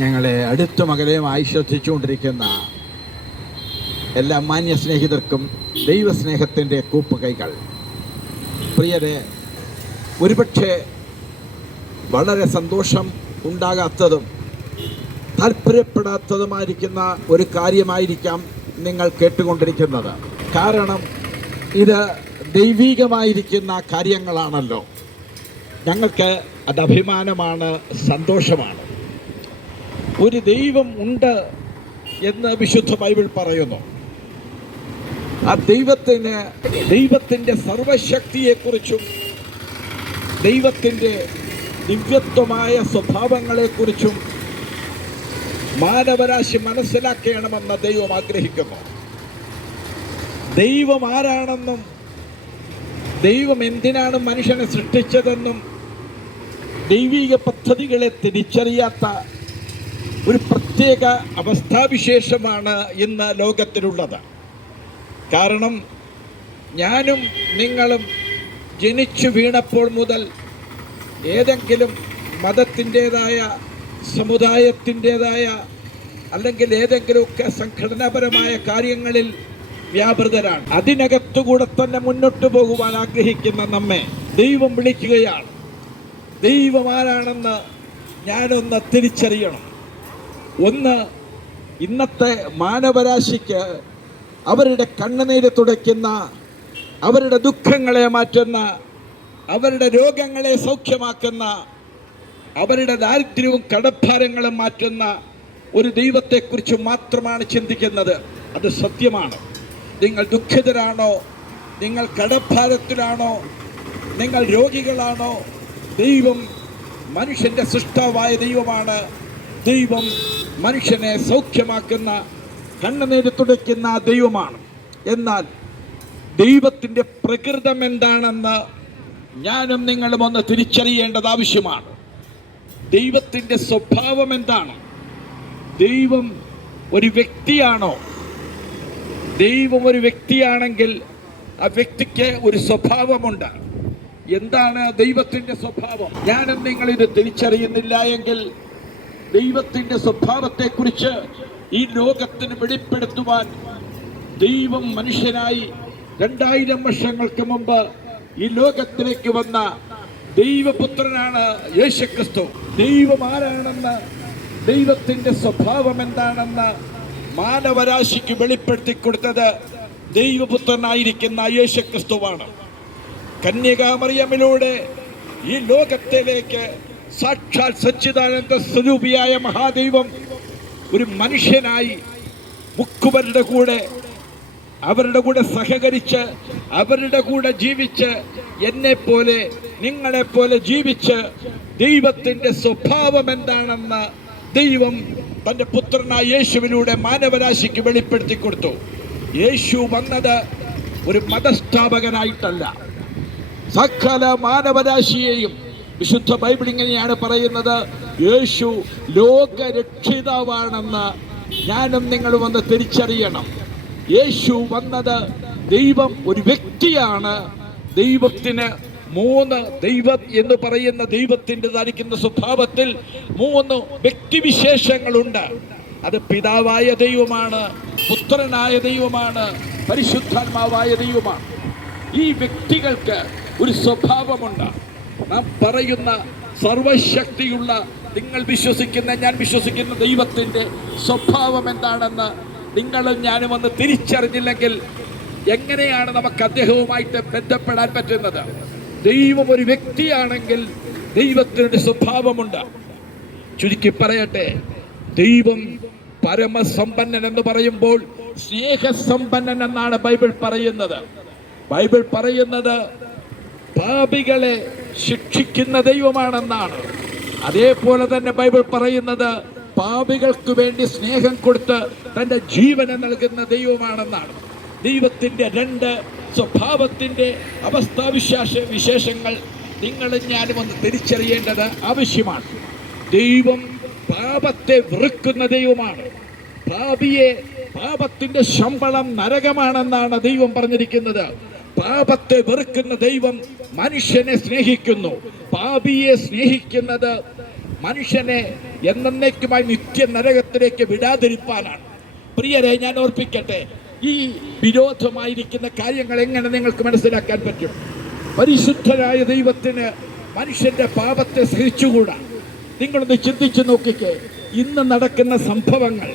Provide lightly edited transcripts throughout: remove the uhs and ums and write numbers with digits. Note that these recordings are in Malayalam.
ഞങ്ങളെ അടുത്തും അകലെയുമായി ശ്രദ്ധിച്ചുകൊണ്ടിരിക്കുന്ന എല്ലാ മാന്യ സ്നേഹിതർക്കും ദൈവസ്നേഹത്തിൻ്റെ കൂപ്പുകൈകൾ. പ്രിയരെ, ഒരുപക്ഷെ വളരെ സന്തോഷം ഉണ്ടാകാത്തതും താല്പര്യപ്പെടാത്തതുമായിരിക്കുന്ന ഒരു കാര്യമായിരിക്കാം നിങ്ങൾ കേട്ടുകൊണ്ടിരിക്കുന്നത്. കാരണം ഇത് ദൈവികമായിരിക്കുന്ന കാര്യങ്ങളാണല്ലോ. ഞങ്ങൾക്ക് അത് അഭിമാനമാണ്, സന്തോഷമാണ്. ഒരു ദൈവം ഉണ്ട് എന്ന് വിശുദ്ധ ബൈബിൾ പറയുന്നു. ആ ദൈവത്തിൻ്റെ സർവശക്തിയെക്കുറിച്ചും ദൈവത്തിൻ്റെ ദിവ്യത്വമായ സ്വഭാവങ്ങളെക്കുറിച്ചും മാനവരാശി മനസ്സിലാക്കണമെന്ന് ദൈവം ആഗ്രഹിക്കുന്നു. ദൈവം ആരാണെന്നും ദൈവം എന്തിനാണ് മനുഷ്യനെ സൃഷ്ടിച്ചതെന്നും ദൈവിക പദ്ധതികളെ തിരിച്ചറിയാത്ത ഒരു പ്രത്യേക അവസ്ഥാവിശേഷമാണ് ഇന്ന് ലോകത്തിലുള്ളത്. കാരണം ഞാനും നിങ്ങളും ജനിച്ചു വീണപ്പോൾ മുതൽ ഏതെങ്കിലും മതത്തിൻ്റേതായ, സമുദായത്തിൻ്റേതായ അല്ലെങ്കിൽ ഏതെങ്കിലുമൊക്കെ സംഘടനാപരമായ കാര്യങ്ങളിൽ വ്യാപൃതരാണ്. അതിനകത്തുകൂടെ തന്നെ മുന്നോട്ട് പോകുവാൻ ആഗ്രഹിക്കുന്ന നമ്മെ ദൈവം വിളിക്കുകയാണ്. ദൈവം ആരാണെന്ന് ഞാനൊന്ന് തിരിച്ചറിയണം. ഒന്ന്, ഇന്നത്തെ മാനവരാശിക്ക് അവരുടെ കണ്ണുനീര് തുടയ്ക്കുന്ന, അവരുടെ ദുഃഖങ്ങളെ മാറ്റുന്ന, അവരുടെ രോഗങ്ങളെ സൗഖ്യമാക്കുന്ന, അവരുടെ ദാരിദ്ര്യവും കടഭാരങ്ങളും മാറ്റുന്ന ഒരു ദൈവത്തെക്കുറിച്ച് മാത്രമാണ് ചിന്തിക്കുന്നത്. അത് സത്യമാണ്. നിങ്ങൾ ദുഃഖിതരാണോ, നിങ്ങൾ കടഭാരത്തിലാണോ, നിങ്ങൾ രോഗികളാണോ, ദൈവം മനുഷ്യൻ്റെ സൃഷ്ടാവായ ദൈവമാണ്. ദൈവം മനുഷ്യനെ സൗഖ്യമാക്കുന്ന, കണ്ണുനീര് തുടയ്ക്കുന്ന ദൈവമാണ്. എന്നാൽ ദൈവത്തിൻ്റെ പ്രകൃതം എന്താണെന്ന് ഞാനും നിങ്ങളും ഒന്ന് തിരിച്ചറിയേണ്ടത് ആവശ്യമാണ്. ദൈവത്തിൻ്റെ സ്വഭാവം എന്താണ്? ദൈവം ഒരു വ്യക്തിയാണോ? ദൈവം ഒരു വ്യക്തിയാണെങ്കിൽ ആ വ്യക്തിക്ക് ഒരു സ്വഭാവമുണ്ട്. എന്താണ് ദൈവത്തിൻ്റെ സ്വഭാവം? ഞാനും നിങ്ങളിത് തിരിച്ചറിയുന്നില്ല എങ്കിൽ ദൈവത്തിൻ്റെ സ്വഭാവത്തെക്കുറിച്ച് ഈ ലോകത്തിന് വെളിപ്പെടുത്തുവാൻ ദൈവം മനുഷ്യനായി 2000 വർഷങ്ങൾക്ക് മുമ്പ് ഈ ലോകത്തിലേക്ക് വന്ന ദൈവപുത്രനാണ് യേശുക്രിസ്തു. ദൈവം ആരാണെന്ന്, ദൈവത്തിൻ്റെ സ്വഭാവം എന്താണെന്ന് മാനവരാശിക്ക് വെളിപ്പെടുത്തി കൊടുത്തത് ദൈവപുത്രനായിരിക്കുന്ന യേശുക്രിസ്തുവാണ്. കന്യകാമറിയമിലൂടെ ഈ ലോകത്തിലേക്ക് സാക്ഷാൽ സച്ചിദാനന്ദ സ്വരൂപിയായ മഹാദൈവം ഒരു മനുഷ്യനായി മുക്കുവരുടെ കൂടെ, അവരുടെ കൂടെ സഹകരിച്ച്, അവരുടെ കൂടെ ജീവിച്ച്, എന്നെപ്പോലെ നിങ്ങളെപ്പോലെ ജീവിച്ച് ദൈവത്തിൻ്റെ സ്വഭാവം എന്താണെന്ന് ദൈവം തൻ്റെ പുത്രനായ യേശുവിലൂടെ മാനവരാശിക്ക് വെളിപ്പെടുത്തി കൊടുത്തു. യേശു വന്നത് ഒരു മതസ്ഥാപകനായിട്ടല്ല, സകല മാനവരാശിയെയും വിശുദ്ധ ബൈബിൾ ഇങ്ങനെയാണ് പറയുന്നത്, യേശു ലോകരക്ഷിതാവാണെന്ന് ഞാനും നിങ്ങളും ഒന്ന് തിരിച്ചറിയണം. യേശു വന്നത്, ദൈവം ഒരു വ്യക്തിയാണ്. ദൈവത്തിന് 3 ദൈവം എന്ന് പറയുന്ന ദൈവത്തിൻ്റെതായിരിക്കുന്ന സ്വഭാവത്തിൽ 3 വ്യക്തിവിശേഷങ്ങളുണ്ട്. അത് പിതാവായ ദൈവമാണ്, പുത്രനായ ദൈവമാണ്, പരിശുദ്ധാത്മാവായ ദൈവമാണ്. ഈ വ്യക്തികൾക്ക് ഒരു സ്വഭാവമുണ്ട്. നാം പറയുന്ന സർവശക്തിയുള്ള, നിങ്ങൾ വിശ്വസിക്കുന്ന, ഞാൻ വിശ്വസിക്കുന്ന ദൈവത്തിൻ്റെ സ്വഭാവം എന്താണെന്ന് നിങ്ങളും ഞാനും ഒന്ന് തിരിച്ചറിഞ്ഞില്ലെങ്കിൽ എങ്ങനെയാണ് നമുക്ക് അദ്ദേഹവുമായിട്ട് ബന്ധപ്പെടാൻ പറ്റുന്നത്? ദൈവം ഒരു വ്യക്തിയാണെങ്കിൽ ദൈവത്തിൻ്റെ സ്വഭാവമുണ്ട്. ചുരുക്കി പറയട്ടെ, ദൈവം പരമസമ്പന്നൻ എന്ന് പറയുമ്പോൾ സ്നേഹസമ്പന്നൻ എന്നാണ് ബൈബിൾ പറയുന്നത്. ബൈബിൾ പറയുന്നത് പാപികളെ ശിക്ഷിക്കുന്ന ദൈവമാണെന്നാണ്. അതേപോലെ തന്നെ ബൈബിൾ പറയുന്നത് പാപികൾക്ക് വേണ്ടി സ്നേഹം കൊടുത്ത് തൻ്റെ ജീവനെ നൽകുന്ന ദൈവമാണെന്നാണ്. ദൈവത്തിൻ്റെ 2 സ്വഭാവത്തിൻ്റെ വിശേഷങ്ങൾ നിങ്ങളും ഞാനും ഒന്ന് തിരിച്ചറിയേണ്ടത് ആവശ്യമാണ്. ദൈവം പാപത്തെ വെറുക്കുന്ന ദൈവമാണ്. പാപത്തിൻ്റെ ശമ്പളം നരകമാണെന്നാണ് ദൈവം പറഞ്ഞിരിക്കുന്നത്. പാപത്തെ വെറുക്കുന്ന ദൈവം മനുഷ്യനെ സ്നേഹിക്കുന്നു. പാപിയെ സ്നേഹിക്കുന്നത് മനുഷ്യനെ എന്നേക്കുമായി നിത്യ നരകത്തിലേക്ക് വിടാതിരിപ്പാനാണ്. പ്രിയരെ, ഞാൻ ഓർപ്പിക്കട്ടെ, ഈ വിരോധമായിരിക്കുന്ന കാര്യങ്ങൾ എങ്ങനെ നിങ്ങൾക്ക് മനസ്സിലാക്കാൻ പറ്റും? പരിശുദ്ധരായ ദൈവത്തിന് മനുഷ്യന്റെ പാപത്തെ സഹിച്ചുകൂടാ. നിങ്ങളൊന്ന് ചിന്തിച്ചു നോക്കിക്കേ. ഇന്ന് നടക്കുന്ന സംഭവങ്ങൾ,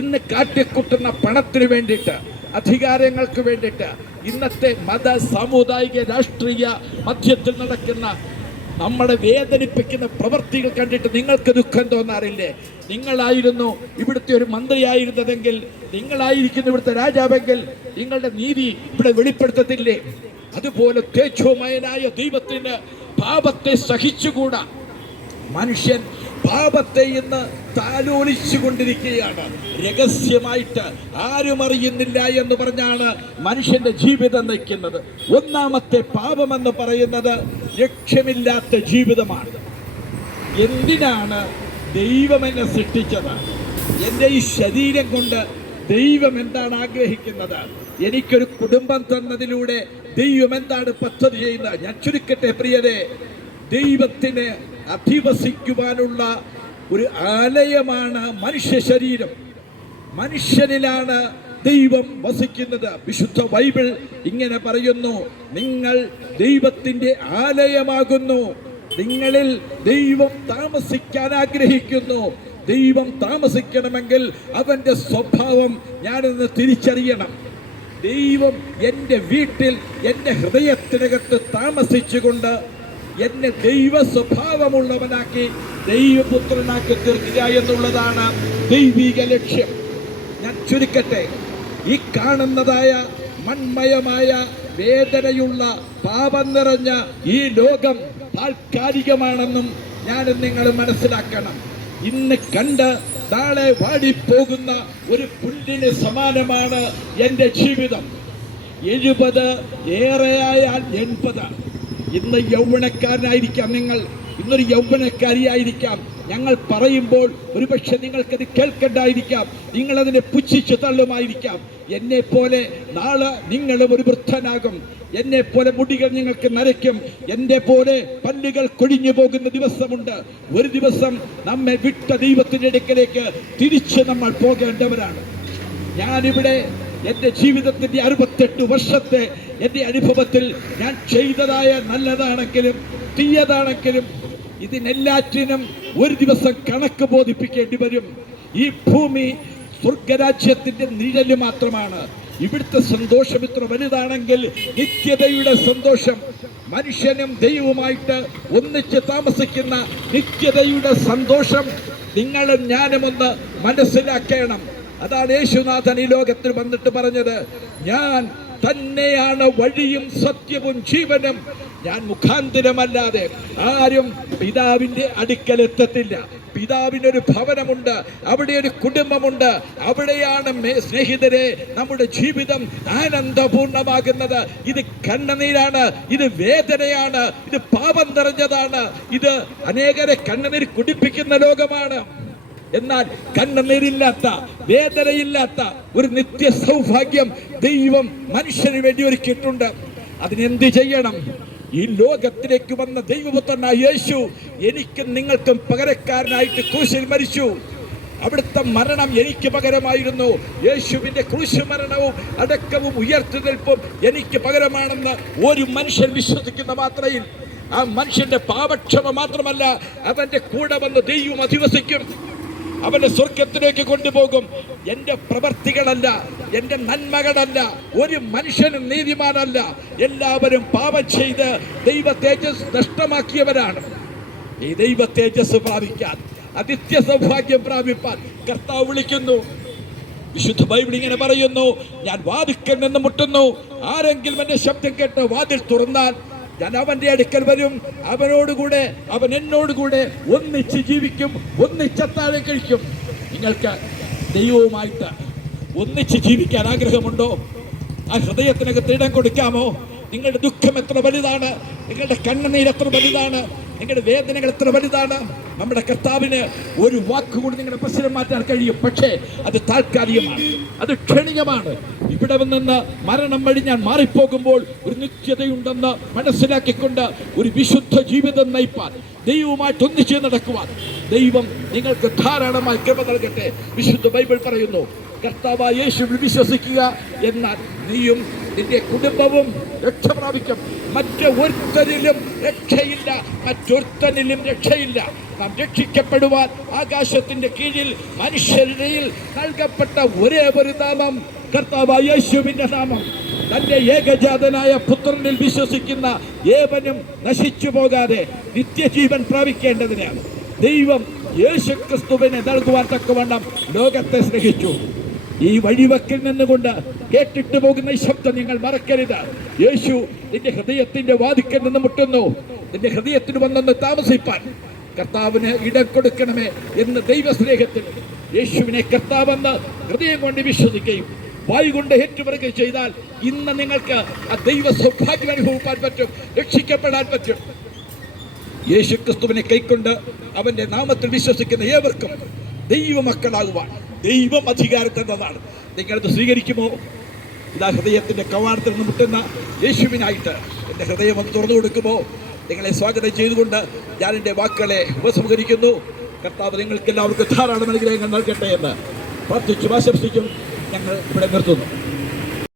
ഇന്ന് കാട്ടിക്കുട്ടുന്ന പണത്തിന് വേണ്ടിയിട്ട്, അധികാരങ്ങൾക്ക് വേണ്ടിയിട്ട്, ഇന്നത്തെ മത സാമുദായിക രാഷ്ട്രീയ മധ്യത്തിൽ നടക്കുന്ന നമ്മളെ വേദനിപ്പിക്കുന്ന പ്രവൃത്തികൾ കണ്ടിട്ട് നിങ്ങൾക്ക് ദുഃഖം തോന്നാറില്ലേ? നിങ്ങളായിരുന്നു ഇവിടുത്തെ ഒരു മന്ത്രിയായിരുന്നതെങ്കിൽ, നിങ്ങളായിരിക്കുന്ന ഇവിടുത്തെ രാജാവെങ്കിൽ നിങ്ങളുടെ നീതി ഇവിടെ വെളിപ്പെടുത്തത്തില്ലേ? അതുപോലെ തേജോമയനായ ദൈവത്തിന് പാപത്തെ സഹിച്ചുകൂടാ. മനുഷ്യൻ പാപത്തെ ഇന്ന് താലോലിച്ചു കൊണ്ടിരിക്കുകയാണ്. രഹസ്യമായിട്ട് ആരും അറിയുന്നില്ല എന്ന് പറഞ്ഞാണ് മനുഷ്യന്റെ ജീവിതം നയിക്കുന്നത്. ഒന്നാമത്തെ പാപമെന്ന് പറയുന്നത് ലക്ഷ്യമില്ലാത്ത ജീവിതമാണ്. എന്തിനാണ് ദൈവം എന്നെ സൃഷ്ടിച്ചത്? എൻ്റെ ഈ ശരീരം കൊണ്ട് ദൈവം എന്താണ് ആഗ്രഹിക്കുന്നത്? എനിക്കൊരു കുടുംബം തന്നതിലൂടെ ദൈവം എന്താണ് പദ്ധതി ചെയ്യുന്നത്? ഞാൻ ചുരുക്കട്ടെ പ്രിയരെ, ദൈവത്തിന് അധിവസിക്കുവാനുള്ള ഒരു ആലയമാണ് മനുഷ്യ ശരീരം. മനുഷ്യനിലാണ് ദൈവം വസിക്കുന്നത്. വിശുദ്ധ ബൈബിൾ ഇങ്ങനെ പറയുന്നു, നിങ്ങൾ ദൈവത്തിന്റെ ആലയമാകുന്നു, നിങ്ങളിൽ ദൈവം താമസിക്കാൻ ആഗ്രഹിക്കുന്നു. ദൈവം താമസിക്കണമെങ്കിൽ അവന്റെ സ്വഭാവം ഞാനൊന്ന് തിരിച്ചറിയണം. ദൈവം എൻ്റെ വീട്ടിൽ, എൻ്റെ ഹൃദയത്തിനകത്ത് താമസിച്ചുകൊണ്ട് എന്നെ ദൈവ സ്വഭാവമുള്ളവനാക്കി ദൈവപുത്രനാക്കി തീർക്കുക എന്നുള്ളതാണ് ദൈവിക ലക്ഷ്യം. ഞാൻ ചുരുക്കട്ടെ, ഈ കാണുന്നതായ മൺമയമായ വേദനയുള്ള പാപം നിറഞ്ഞ ഈ ലോകം താൽക്കാലികമാണെന്നും ഞാൻ നിങ്ങൾ മനസ്സിലാക്കണം. ഇന്ന് കണ്ട് നാളെ വാടിപ്പോകുന്ന ഒരു പുല്ലിന് സമാനമാണ് എൻ്റെ ജീവിതം. 70 ഏറെയായാൽ 80. ഇന്ന് യൗവനക്കാരനായിരിക്കാം നിങ്ങൾ, ഇന്നൊരു യൗവനക്കാരിയായിരിക്കാം. ഞങ്ങൾ പറയുമ്പോൾ ഒരുപക്ഷെ നിങ്ങൾക്കത് കേൾക്കണ്ടായിരിക്കാം, നിങ്ങളതിനെ പുച്ഛിച്ച് തള്ളുമായിരിക്കാം. എന്നെ പോലെ നാളെ നിങ്ങളും ഒരു വൃദ്ധനാകും. എന്നെ പോലെ മുടികൾ നിങ്ങൾക്ക് നരയ്ക്കും. എന്നെ പോലെ പല്ലുകൾ കൊഴിഞ്ഞു പോകുന്ന ദിവസമുണ്ട്. ഒരു ദിവസം നമ്മെ വിട്ട ദൈവത്തിൻ്റെ അടുക്കലേക്ക് തിരിച്ച് നമ്മൾ പോകേണ്ടവരാണ്. ഞാനിവിടെ എൻ്റെ ജീവിതത്തിൻ്റെ 68 വർഷത്തെ എൻ്റെ അനുഭവത്തിൽ ഞാൻ ചെയ്തതായ നല്ലതാണെങ്കിലും തീയതാണെങ്കിലും ഇതിനെല്ലാറ്റിനും ഒരു ദിവസം കണക്ക് ബോധിപ്പിക്കേണ്ടി വരും. ഈ ഭൂമി സ്വർഗരാജ്യത്തിൻ്റെ നിഴല് മാത്രമാണ്. ഇവിടുത്തെ സന്തോഷം ഇത്ര വലുതാണെങ്കിൽ നിത്യതയുടെ സന്തോഷം, മനുഷ്യനും ദൈവവുമായിട്ട് ഒന്നിച്ച് താമസിക്കുന്ന നിത്യതയുടെ സന്തോഷം നിങ്ങളും ഞാനും ഒന്ന് മനസ്സിലാക്കണം. അതാണ് യേശുനാഥൻ ഈ ലോകത്തിൽ വന്നിട്ട് പറഞ്ഞത്, ഞാൻ തന്നെയാണ് വഴിയും സത്യവും ജീവനും, ഞാൻ മുഖാന്തരമല്ലാതെ ആരും പിതാവിൻ്റെ അടുക്കലെത്തത്തില്ല. പിതാവിനൊരു ഭവനമുണ്ട്, അവിടെ ഒരു കുടുംബമുണ്ട്. അവിടെയാണ് സ്നേഹിതരെ നമ്മുടെ ജീവിതം ആനന്ദപൂർണമാകുന്നത്. ഇത് കണ്ണുനീരാണ്, ഇത് വേദനയാണ്, ഇത് പാപം നിറഞ്ഞതാണ്, ഇത് അനേകരെ കണ്ണുനീർ കുടിപ്പിക്കുന്ന ലോകമാണ്. എന്നാൽ കണ്ണുനീരില്ലാത്ത, വേദനയില്ലാത്ത ഒരു നിത്യ സൗഭാഗ്യം ദൈവം മനുഷ്യന് വേണ്ടി ഒരുക്കിയിട്ടുണ്ട്. അതിനെന്ത് ചെയ്യണം? ഈ ലോകത്തിലേക്ക് വന്ന ദൈവപുത്രനായ യേശു എനിക്കും നിങ്ങൾക്കും പകരക്കാരനായിട്ട് ക്രൂശിൽ മരിച്ചു. അവിടുത്തെ മരണം എനിക്ക് പകരമായിരുന്നു. യേശുവിന്റെ ക്രൂശ് മരണവും അടക്കവും ഉയർത്തെഴുന്നേൽപ്പും എനിക്ക് പകരമാണെന്ന് ഒരു മനുഷ്യൻ വിശ്വസിക്കുന്ന മാത്രയിൽ ആ മനുഷ്യന്റെ പാപക്ഷമ മാത്രമല്ല, അവന്റെ കൂടെ വന്ന് ദൈവം അധിവസിക്കും, അവന്റെ സ്വർഗത്തിലേക്ക് കൊണ്ടുപോകും. എൻ്റെ പ്രവർത്തികളല്ല, എൻ്റെ നന്മകളല്ല, ഒരു മനുഷ്യനും നീതിമാനല്ല. എല്ലാവരും പാപം ചെയ്ത് ദൈവ തേജസ് നഷ്ടമാക്കിയവരാണ്. ഈ ദൈവ തേജസ് പ്രാപിക്കാൻ, നിത്യ സൗഭാഗ്യം പ്രാപിപ്പാൻ കർത്താവ് വിളിക്കുന്നു. വിശുദ്ധ ബൈബിൾ ഇങ്ങനെ പറയുന്നു, ഞാൻ വാതിൽക്കൽ നിന്ന് മുട്ടുന്നു, ആരെങ്കിലും എൻ്റെ ശബ്ദം കേട്ട് വാതിൽ തുറന്നാൽ ഞാൻ അവന്റെ അടുക്കൽ വരും, അവനോടുകൂടെ അവൻ എന്നോടുകൂടെ ഒന്നിച്ച് ജീവിക്കും, ഒന്നിച്ചത്താഴം കഴിക്കും. നിങ്ങൾക്ക് ദൈവവുമായിട്ട് ഒന്നിച്ച് ജീവിക്കാൻ ആഗ്രഹമുണ്ടോ? ആ ഹൃദയത്തിനകത്ത് ഇടം കൊടുക്കാമോ? നിങ്ങളുടെ ദുഃഖം എത്ര വലുതാണ്, നിങ്ങളുടെ കണ്ണുനീർ എത്ര വലുതാണ്, നിങ്ങളുടെ വേദനകൾ എത്ര വലുതാണ്. നമ്മുടെ കർത്താവിന് ഒരു വാക്കുകൊണ്ട് നിങ്ങളുടെ പ്രശ്നം മാറ്റാൻ കഴിയും. പക്ഷേ അത് താൽക്കാലികമാണ്, അത് ക്ഷണികമാണ്. ഇവിടെ നിന്ന് മരണം വഴി ഞാൻ മാറിപ്പോകുമ്പോൾ ഒരു നിത്യതയുണ്ടെന്ന് മനസ്സിലാക്കിക്കൊണ്ട് ഒരു വിശുദ്ധ ജീവിതം നയിപ്പാൻ, ദൈവവുമായിട്ട് ഒന്നിച്ച് നടക്കുവാൻ ദൈവം നിങ്ങൾക്ക് ധാരാളമായി കൃപ നൽകട്ടെ. വിശുദ്ധ ബൈബിൾ പറയുന്നു, കർത്താവായ യേശുവിൽ വിശ്വസിക്കുക, എന്നാൽ നീയും നിന്റെ കുടുംബവും രക്ഷ പ്രാപിക്കും. മറ്റൊരുത്തനിലും രക്ഷയില്ല, മറ്റൊരുത്തനിലും രക്ഷയില്ല. നാം രക്ഷിക്കപ്പെടുവാൻ ആകാശത്തിന്റെ കീഴിൽ മനുഷ്യരിടയിൽ നൽകപ്പെട്ട ഒരേ ഒരു നാമം കർത്താവായ യേശുവിന്റെ നാമം. തന്റെ ഏകജാതനായ പുത്രനിൽ വിശ്വസിക്കുന്ന ഏവനും നശിച്ചു പോകാതെ നിത്യജീവൻ പ്രാപിക്കേണ്ടതിനാണ് ദൈവം യേശുക്രിസ്തുവിനെ നൽകുവാൻ തക്കവണ്ണം ലോകത്തെ സ്നേഹിച്ചു. ഈ വഴിവക്കിൽ നിന്നുകൊണ്ട് കേട്ടിട്ട് പോകുന്ന ഈ ശബ്ദം നിങ്ങൾ മറക്കരുത്. യേശു നിന്റെ ഹൃദയത്തിന്റെ വാതിക്കൽ നിന്ന് മുട്ടുന്നു. നിന്റെ ഹൃദയത്തിന് വന്നൊന്ന് താമസിപ്പാൻ കർത്താവിന് ഇടം കൊടുക്കണമേ എന്ന് ദൈവസ്നേഹത്തിൽ യേശുവിനെ കർത്താവെന്ന് ഹൃദയം കൊണ്ട് വിശ്വസിക്കുകയും വായു കൊണ്ട് ഏറ്റുപറയുകയും ചെയ്താൽ ഇന്ന് നിങ്ങൾക്ക് ആ ദൈവ സൗഭാഗ്യം അനുഭവിക്കാൻ പറ്റും, രക്ഷിക്കപ്പെടാൻ പറ്റും. യേശു ക്രിസ്തുവിനെ കൈക്കൊണ്ട് അവന്റെ നാമത്തിൽ വിശ്വസിക്കുന്ന ഏവർക്കും ദൈവമക്കളാകുവാൻ ദൈവം അധികാരം തന്നതാണ്. നിങ്ങളത് സ്വീകരിക്കുമോ? ഇതാ ഹൃദയത്തിന്റെ കവാടത്തിൽ നിന്ന് മുട്ടുന്ന യേശുവിനായിട്ട് എൻ്റെ ഹൃദയം ഒന്ന് തുറന്നു കൊടുക്കുമോ? നിങ്ങളെ സ്വാഗതം ചെയ്തുകൊണ്ട് ഞാൻ എൻ്റെ വാക്കുകളെ ഉപസംഹരിക്കുന്നു. കർത്താവ് നിങ്ങൾക്ക് എല്ലാവർക്കും ധാരാളം അനുഗ്രഹങ്ങൾ നൽകട്ടെ എന്ന് പ്രാർത്ഥിച്ചും ആശംസിച്ചും ഞങ്ങൾ ഇവിടെ നിർത്തുന്നു.